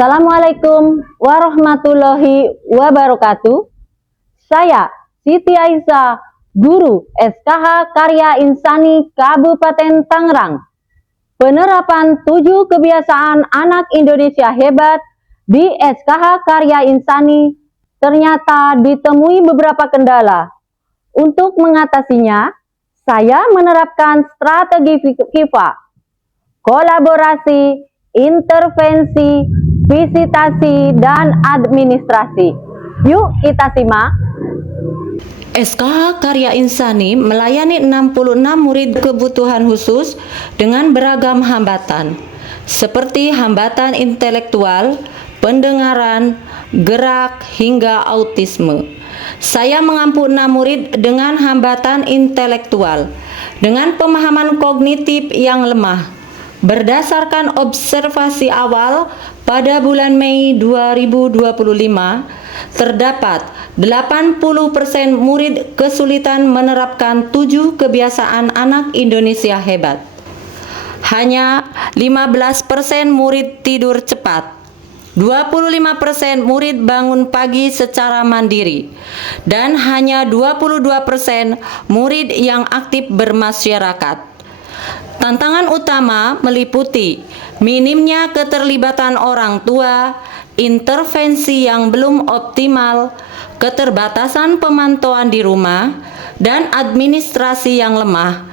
Assalamualaikum warahmatullahi wabarakatuh. Saya Siti Aisyah, Guru SKH Karya Insani Kabupaten Tangerang. Penerapan 7 kebiasaan anak Indonesia hebat di SKH Karya Insani ternyata ditemui beberapa kendala. Untuk mengatasinya, saya menerapkan strategi KIFA, kolaborasi, intervensi, visitasi, dan administrasi. Yuk kita simak. SKH Karya Insani melayani 66 murid kebutuhan khusus dengan beragam hambatan, seperti hambatan intelektual, pendengaran, gerak, hingga autisme. Saya mengampu 6 murid dengan hambatan intelektual, dengan pemahaman kognitif yang lemah. Berdasarkan observasi awal pada bulan Mei 2025, terdapat 80% murid kesulitan menerapkan 7 kebiasaan anak Indonesia hebat. Hanya 15% murid tidur cepat, 25% murid bangun pagi secara mandiri, dan hanya 22% murid yang aktif bermasyarakat. Tantangan utama meliputi minimnya keterlibatan orang tua, intervensi yang belum optimal, keterbatasan pemantauan di rumah, dan administrasi yang lemah.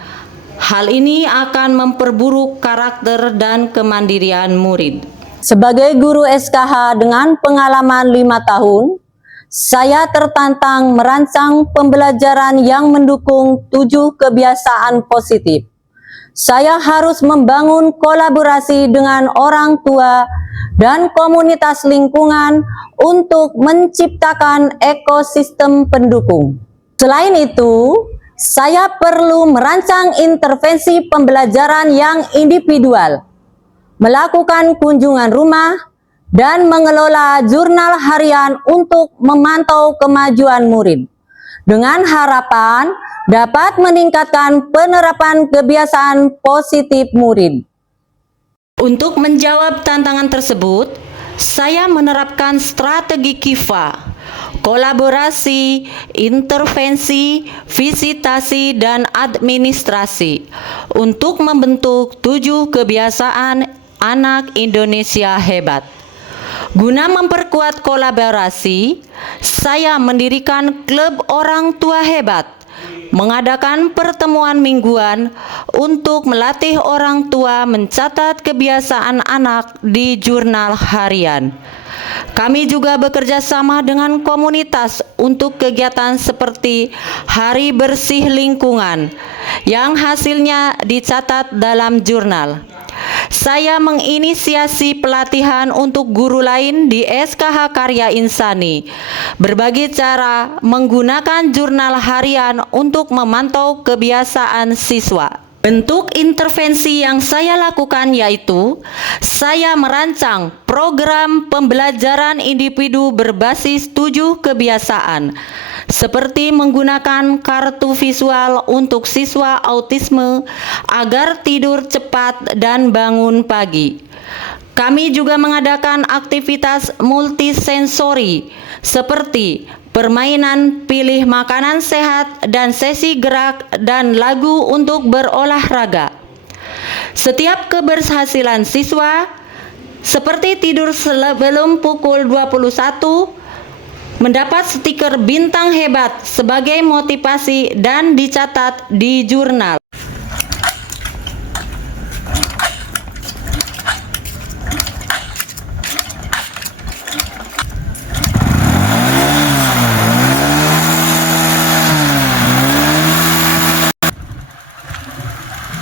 Hal ini akan memperburuk karakter dan kemandirian murid. Sebagai guru SKH dengan pengalaman 5 tahun, saya tertantang merancang pembelajaran yang mendukung 7 kebiasaan positif. Saya harus membangun kolaborasi dengan orang tua dan komunitas lingkungan untuk menciptakan ekosistem pendukung. Selain itu, saya perlu merancang intervensi pembelajaran yang individual, melakukan kunjungan rumah, dan mengelola jurnal harian untuk memantau kemajuan murid, dengan harapan dapat meningkatkan penerapan kebiasaan positif murid. Untuk menjawab tantangan tersebut, saya menerapkan strategi KIFA, kolaborasi, intervensi, visitasi, dan administrasi untuk membentuk 7 kebiasaan anak Indonesia hebat. Guna memperkuat kolaborasi, saya mendirikan klub orang tua hebat, mengadakan pertemuan mingguan untuk melatih orang tua mencatat kebiasaan anak di jurnal harian. Kami juga bekerja sama dengan komunitas untuk kegiatan seperti Hari Bersih Lingkungan yang hasilnya dicatat dalam jurnal. Saya menginisiasi pelatihan untuk guru lain di SKH Karya Insani, berbagi cara menggunakan jurnal harian untuk memantau kebiasaan siswa. Bentuk intervensi yang saya lakukan yaitu, saya merancang program pembelajaran individu berbasis 7 kebiasaan, seperti menggunakan kartu visual untuk siswa autisme agar tidur cepat dan bangun pagi. Kami juga mengadakan aktivitas multisensori seperti permainan pilih makanan sehat dan sesi gerak dan lagu untuk berolahraga. Setiap keberhasilan siswa seperti tidur sebelum pukul 21, mendapat stiker bintang hebat sebagai motivasi dan dicatat di jurnal.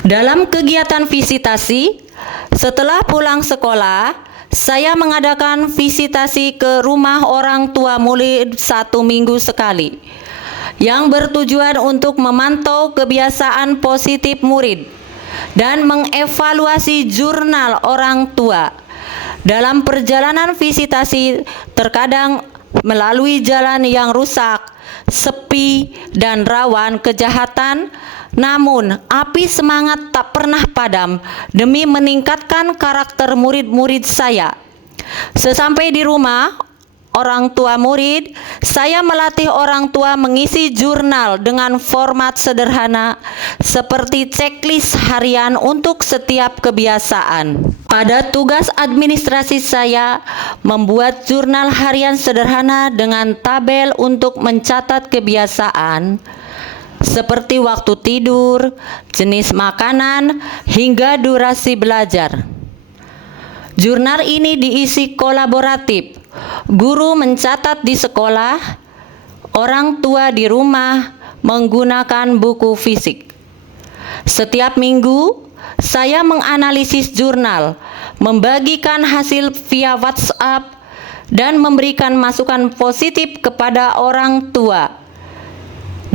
Dalam kegiatan visitasi, setelah pulang sekolah, saya mengadakan visitasi ke rumah orang tua murid 1 minggu sekali, yang bertujuan untuk memantau kebiasaan positif murid dan mengevaluasi jurnal orang tua. Dalam perjalanan visitasi, terkadang melalui jalan yang rusak, sepi, dan rawan kejahatan, namun api semangat tak pernah padam demi meningkatkan karakter murid-murid saya. Sesampai di rumah orang tua murid, saya melatih orang tua mengisi jurnal dengan format sederhana seperti checklist harian untuk setiap kebiasaan. Pada tugas administrasi saya membuat jurnal harian sederhana dengan tabel untuk mencatat kebiasaan seperti waktu tidur, jenis makanan, hingga durasi belajar. Jurnal ini diisi kolaboratif. Guru mencatat di sekolah, orang tua di rumah menggunakan buku fisik. Setiap minggu, saya menganalisis jurnal, membagikan hasil via WhatsApp, dan memberikan masukan positif kepada orang tua.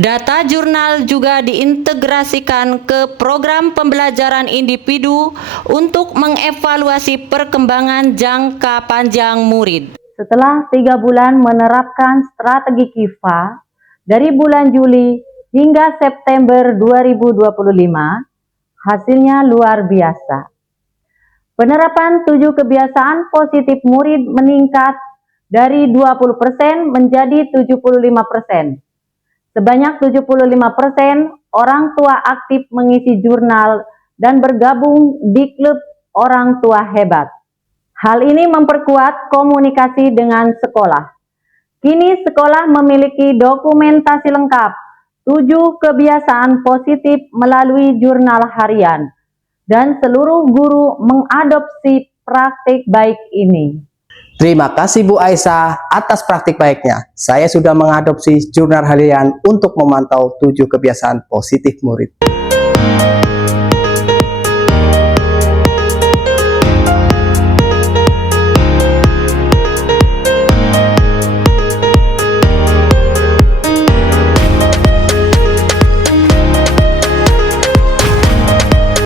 Data jurnal juga diintegrasikan ke program pembelajaran individu untuk mengevaluasi perkembangan jangka panjang murid. Setelah 3 bulan menerapkan strategi KIFA, dari bulan Juli hingga September 2025, hasilnya luar biasa. Penerapan 7 kebiasaan positif murid meningkat dari 20% menjadi 75%. Sebanyak 75% orang tua aktif mengisi jurnal dan bergabung di klub orang tua hebat. Hal ini memperkuat komunikasi dengan sekolah. Kini sekolah memiliki dokumentasi lengkap 7 kebiasaan positif melalui jurnal harian, dan seluruh guru mengadopsi praktik baik ini. Terima kasih Bu Aisyah atas praktik baiknya. Saya sudah mengadopsi jurnal harian untuk memantau 7 kebiasaan positif murid.